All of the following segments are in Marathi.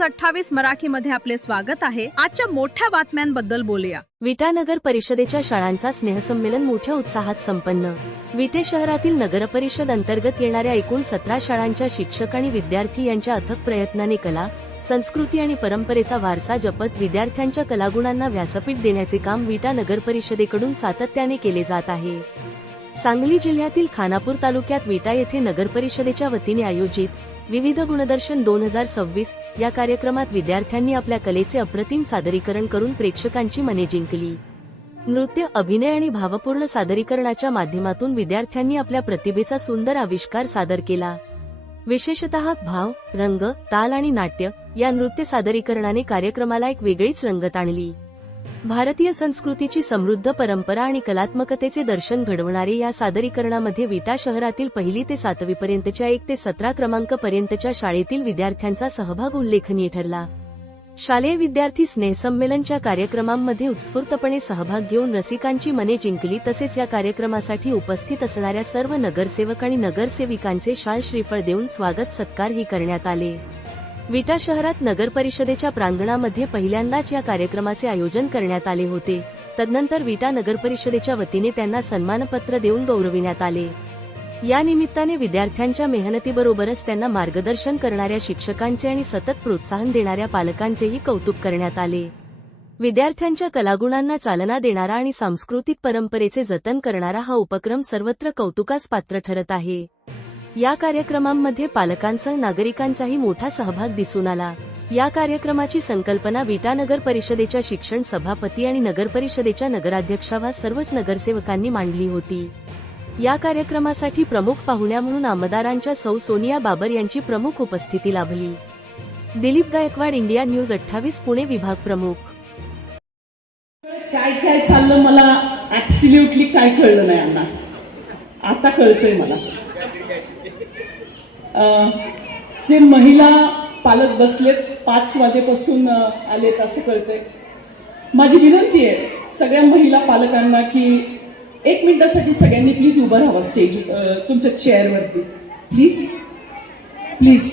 न्यूज 28 मराठीमध्ये आपले स्वागत आहे। आजच्या मोठ्या बातम्यांबद्दल बोलूया। विटा नगर परिषदेच्या शाळांचा स्नेहसंमेलन मोठ्या उत्साहात संपन्न। विटे शहरातील नगरपरिषद अंतर्गत येणाऱ्या एकूण 17 शाळांच्या शिक्षक आणि विद्यार्थी यांच्या अथक प्रयत्नाने कला, संस्कृती आणि परंपरेचा वारसा जपत विद्यार्थ्यांच्या कलागुणांना व्यासपीठ देण्याचे काम विटा नगरपरिषदेकडून सातत्याने केले जात आहे। सांगली जिल्ह्यातील खानापूर तालुक्यात विटा येथे नगरपरिषदेच्या वतीने आयोजित विविध गुणदर्शन 2026 या कार्यक्रमात विद्यार्थ्यांनी आपल्या कलेचे अप्रतिम सादरीकरण करून प्रेक्षकांची मने जिंकली। नृत्य, अभिनय आणि भावपूर्ण सादरीकरणाच्या माध्यमातून विद्यार्थ्यांनी आपल्या प्रतिभेचा सुंदर आविष्कार सादर केला। विशेषतः भाव, रंग, ताल आणि नाट्य या नृत्य सादरीकरणाने कार्यक्रमाला एक वेगळीच रंगत आणली। भारतीय संस्कृतीची समृद्ध परंपरा आणि कलात्मकतेचे दर्शन घडवणारे या सादरीकरणामध्ये विटा शहरातील 1ली ते 7वी पर्यंतच्या 1 ते 17 क्रमांकापर्यंतच्या शाळेतील विद्यार्थ्यांचा सहभाग उल्लेखनीय ठरला। शालेय विद्यार्थी स्नेहसंमेलनच्या कार्यक्रमांमध्ये उत्स्फूर्तपणे सहभाग घेऊन रसिकांची मने जिंकली। तसेच या कार्यक्रमासाठी उपस्थित असणाऱ्या सर्व नगरसेवक आणि नगरसेविकांचे शाल श्रीफळ देऊन स्वागत सत्कारही करण्यात आले। विटा शहरात नगरपरिषदेच्या प्रांगणामध्ये पहिल्यांदाच या कार्यक्रमाचे आयोजन करण्यात आले होते। तदनंतर विटा नगरपरिषदेच्या वतीने त्यांना सन्मानपत्र देऊन गौरविण्यात आले। या निमित्ताने विद्यार्थ्यांच्या मेहनतीबरोबरच त्यांना मार्गदर्शन करणाऱ्या शिक्षकांचे आणि सतत प्रोत्साहन देणाऱ्या पालकांचेही कौतुक करण्यात आले। विद्यार्थ्यांच्या कलागुणांना चालना देणारा आणि सांस्कृतिक परंपरेचे जतन करणारा हा उपक्रम सर्वत्र कौतुकास पात्र ठरत आहे। या कार्यक्रमांमध्ये पालकांसह नागरिकांचाही मोठा सहभाग दिसून आला। या कार्यक्रमाची संकल्पना विटा नगर परिषदेच्या शिक्षण सभापती आणि नगरपरिषदेच्या नगराध्यक्षा व सर्वच नगरसेवकांनी मांडली होती। या कार्यक्रमासाठी प्रमुख पाहुण्या म्हणून आमदारांच्या सौ सोनिया बाबर यांची प्रमुख उपस्थिती लाभली। दिलीप गायकवाड, इंडिया न्यूज 28 पुणे विभाग प्रमुख। काय काय चाललं मला ऍब्सोल्युटली काय कळलं नाही अण्णा, आता कळतंय मला। जे महिला पालक बसलेत 5 वाजेपासून आलेत असं कळतंय। माझी विनंती आहे सगळ्या महिला पालकांना की 1 मिनिटासाठी सगळ्यांनी प्लीज उभं राहावं स्टेज तुमच्या चेअरवरती, please please.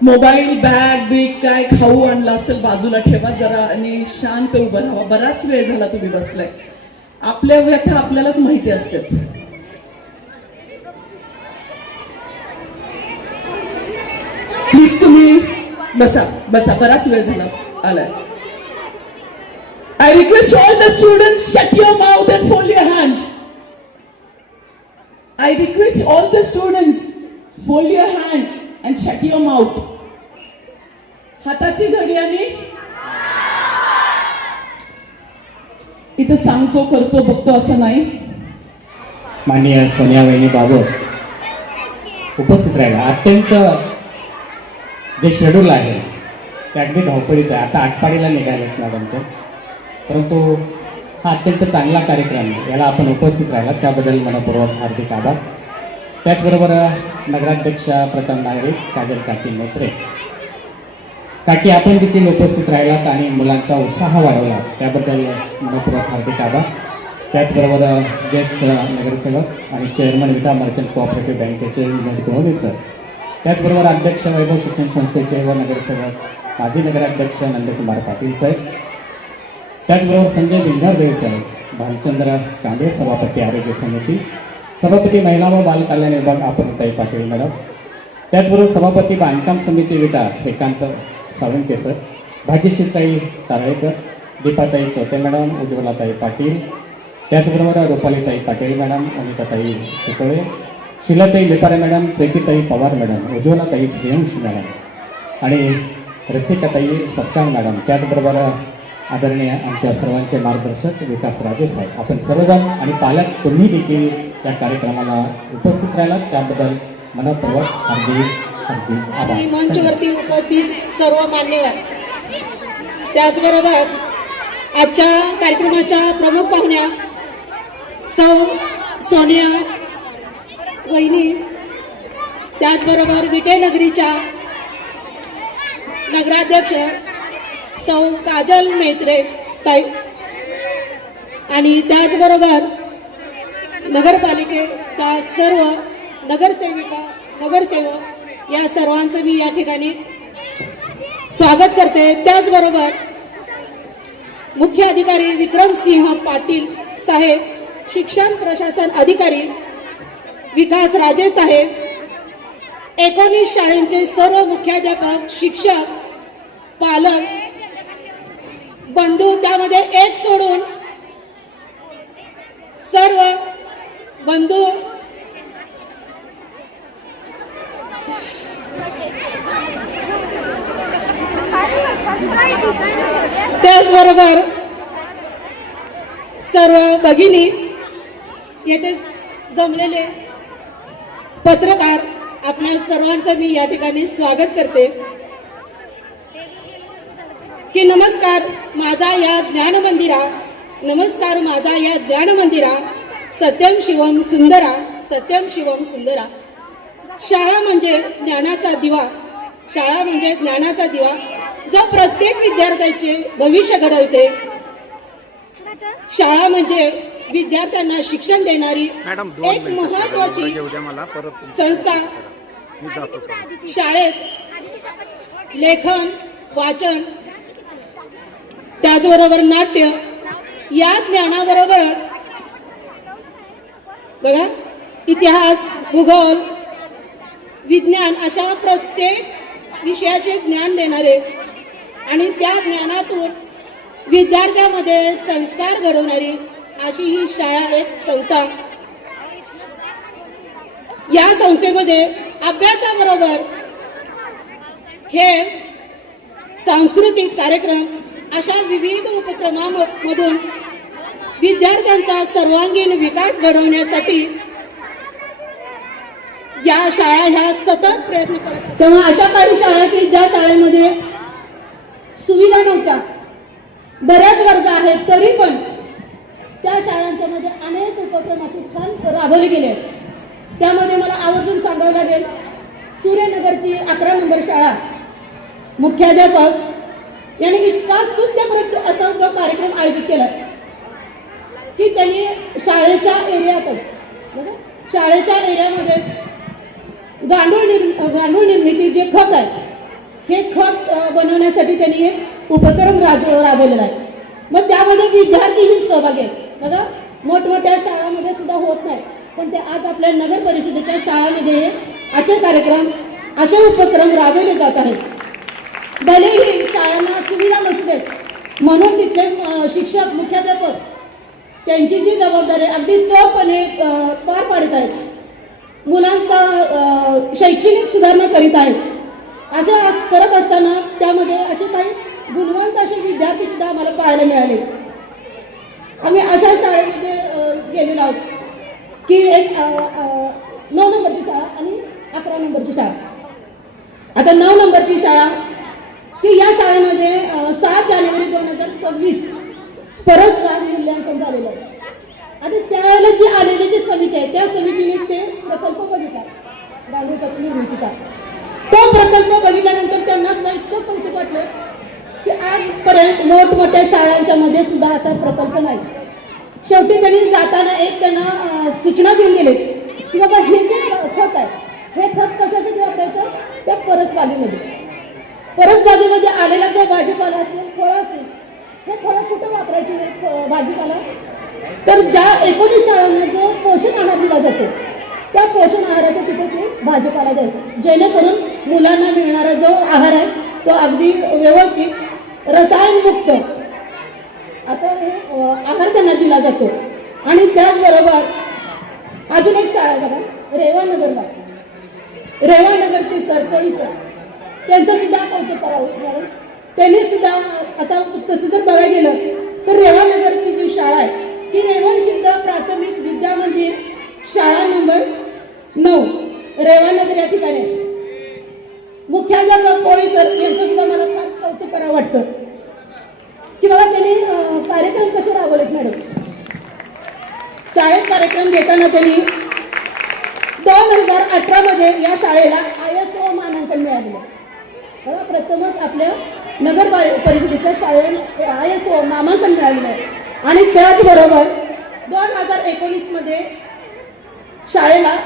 Mobile, bag big काय खाऊ आणला असेल बाजूला ठेवा जरा आणि शांत उभं राहावा। बराच वेळ झाला तुम्ही बसलाय, आपल्या व्यथा आपल्यालाच माहिती असतात। प्लीज तुम्ही बसा बसा, बराच वेळ झाला आलाय। I request all the students shut your mouth and fold your hands. I request all the students fold your hand and shut your mouth. हाताची घडी आणि इथं सांगतो करतो बघतो असं नाही। माननीय सोनिया वहिनी बाबर उपस्थित राहिला। अत्यंत जे शेड्यूल आहे ते अगदी धावपळीचं आहे। आता 8:15ला निघालेच मॅडम तर, परंतु हा अत्यंत चांगला कार्यक्रम आहे, याला आपण उपस्थित राहिला त्याबद्दल मनपूर्वक हार्दिक आभार। त्याचबरोबर नगराध्यक्ष प्रथम नागरिक काजल काकी मेत्रे काकी आपण देखील उपस्थित राहिलात आणि मुलांचा उत्साह वाढवला त्याबद्दल मनपूर्वक हार्दिक आभार। त्याचबरोबर ज्येष्ठ नगरसेवक आणि चेअरमन विटा मर्चंट कोऑपरेटिव्ह बँकेचे विनोद गोहले सर, त्याचबरोबर अध्यक्ष वैभव शिक्षण संस्थेचे व नगरसेवक माजी नगराध्यक्ष नंदकुमार पाटील साहेब, त्याचबरोबर संजय बिंगारदेव साहेब, भालचंद्र कांबळे सभापती आरोग्य समिती, सभापती महिला व बालकल्याण विभाग अपर्णाताई पाटील मॅडम, त्याचबरोबर सभापती बांधकाम समिती विटा श्रीकांत सावंके सर, भाग्यश्रीताई तारळेकर, दीपाताई चौथे मॅडम, उज्ज्वलाताई पाटील, त्याचबरोबर रुपालीताई Patil madam, Anitatai सुकळे, शिलाताई लेपारे madam, प्रीतीताई Pawar madam, उज्ज्वलाताई Shreyansh madam आणि रसिकाताई सत्कार मॅडम, त्याचबरोबर आदरणीय आमच्या सर्वांचे मार्गदर्शक विकास राजे साहेब, आपण सर्वजण आणि पालक तुम्ही देखील या कार्यक्रमाला उपस्थित राहिलात त्याबद्दल मनपूर्वक हार्दिक हार्दिक आभार। मंचवरती उपस्थित सर्व मान्यवर, त्याचबरोबर आजच्या कार्यक्रमाच्या प्रमुख पाहुण्या सौ सोनिया वहिनी, त्याचबरोबर विटे नगरीच्या नगराध्यक्ष सौ काजल मेत्रे ताई आणि त्याचबरोबर नगरपालिकेच्या सर्व नगरसेवक या सर्वांचं मी या ठिकाणी स्वागत करते. त्याचबरोबर मुख्य अधिकारी विक्रमसिंह पाटील साहेब, शिक्षण प्रशासन अधिकारी विकास राजे साहेब, 19 शाळांचे सर्व मुख्याध्यापक, शिक्षक, पालक, बंधू, त्यामध्ये एक सोडून सर्व बंधू, त्याचबरोबर सर्व भगिनी, येथे जमलेले पत्रकार, आपल्या सर्वांचं मी या ठिकाणी स्वागत करते की नमस्कार माझा या ज्ञान मंदिरा, नमस्कार माझा या ज्ञान मंदिरा, सत्यम शिवम सुंदरा, सत्यम शिवम सुंदरा. शाळा म्हणजे ज्ञानाचा दिवा, शाळा म्हणजे ज्ञानाचा दिवा जो प्रत्येक विद्यार्थ्याचे भविष्य घडवते. शाळा म्हणजे विद्यार्थ्यांना शिक्षण देणारी एक महत्वाची संस्था. शाळेत लेखन, वाचन, त्याचबरोबर नाट्य या ज्ञानाबरोबरच बघा इतिहास, भूगोल, विज्ञान अशा प्रत्येक विषयाचे ज्ञान देणारे आणि त्या ज्ञानातून विद्यार्थ्यांमध्ये संस्कार घडवणारी अशी ही शाळा एक संस्था. या संस्थेमध्ये अभ्यासाबरोबर खेळ, सांस्कृतिक कार्यक्रम अशा विविध उपक्रमांमधून विद्यार्थ्यांचा सर्वांगीण विकास घडवण्यासाठी या शाळा ह्या सतत प्रयत्न करतात. तेव्हा अशा काही शाळा की ज्या शाळेमध्ये सुविधा नव्हत्या, बऱ्याच वर्ग आहेत, तरी पण त्या शाळांच्या मध्ये अनेक उपक्रम असे छान राबवले गेले आहेत. त्यामध्ये मला आवर्जून सांगावं लागेल, सूर्यनगरची 11 नंबर शाळा मुख्याध्यापक यांनी इतका स्तुत्य असा जो कार्यक्रम आयोजित केला की त्यांनी शाळेच्या एरियामध्ये गांडूळ निर्मिती जे खत आहे हे खत बनवण्यासाठी त्यांनी एक उपक्रम राबवलेला आहे. मग त्यामध्ये विद्यार्थीही सहभागी आहेत. बघा मोठमोठ्या शाळांमध्ये सुद्धा होत नाही, पण ते आज आपल्या नगर परिषदेच्या शाळांमध्ये असे कार्यक्रम, असे उपक्रम राबवले जात आहेत. भलेही शाळांना सुविधा नसते म्हणून तिथले शिक्षक, मुख्याध्यापक त्यांची जी जबाबदारी अगदी चोखपणे पार पाडत आहेत, मुलांचा शैक्षणिक सुधारणा करीत आहेत. असं करत असताना त्यामध्ये असे काही गुणवंत असे विद्यार्थी सुद्धा आम्हाला पाहायला मिळाले. आम्ही अशा शाळेमध्ये गेलेलो आहोत की एक 9 नंबरची शाळा आणि 11 नंबरची शाळा. आता 9 नंबरची शाळा की या शाळेमध्ये 7 जानेवारी 2026 परस्पर मूल्यांकन झालेलं आहे. आता त्यावेळेला जी आलेली जी समिती आहे त्या समितीने ते प्रकल्प बघितला, गांडूळ निर्मितीचा. तो प्रकल्प बघितल्यानंतर त्यांना सुद्धा इतकं कौतुक वाटलं की आजपर्यंत मोठमोठ्या शाळांच्या मध्ये सुद्धा असा प्रकल्प नाही. शेवटी त्यांनी जाताना एक त्यांना सूचना देऊन गेले की बाबा हे जे खत आहे हे खत कशासाठी वापरायचं, त्या परसबागेमध्ये आलेला जो भाजीपाला असेल, फळं असेल, हे फळं कुठं वापरायची भाजीपाला, तर ज्या 19 शाळांना जो पोषण आहार दिला जातो त्या पोषण आहाराच्या तिथे ते भाजीपाला द्यायचा, जेणेकरून मुलांना मिळणारा जो आहार आहे तो अगदी व्यवस्थित रसायनमुक्त असा आहार त्यांना दिला जातो. आणि त्याचबरोबर अजून एक शाळा बघा रेवानगरला, रेवानगरचे सरपंच त्यांचं सुद्धा कौतुक करावं. त्यांनी सुद्धा आता तसं जर बघायला गेलं तर रेवानगरची जी शाळा आहे ती रेवणसिद्ध प्राथमिक विद्या मंदिर शाळा नंबर 9 रेवानगर या ठिकाणी. मुख्याध्यापक कोळी सर यांचं सुद्धा मला फार कौतुक करावं वाटतं की बाबा त्यांनी कार्यक्रम कसे राबवलेत मॅडम. शाळेत कार्यक्रम घेताना त्यांनी 2018 मध्ये या शाळेला ISO मानांकन मिळालेलं. बघा प्रथमच आपल्या नगर परिषदेच्या शाळेला ISO नामांकन मिळालेलं आहे. आणि त्याचबरोबर 2019 मध्ये शाळेला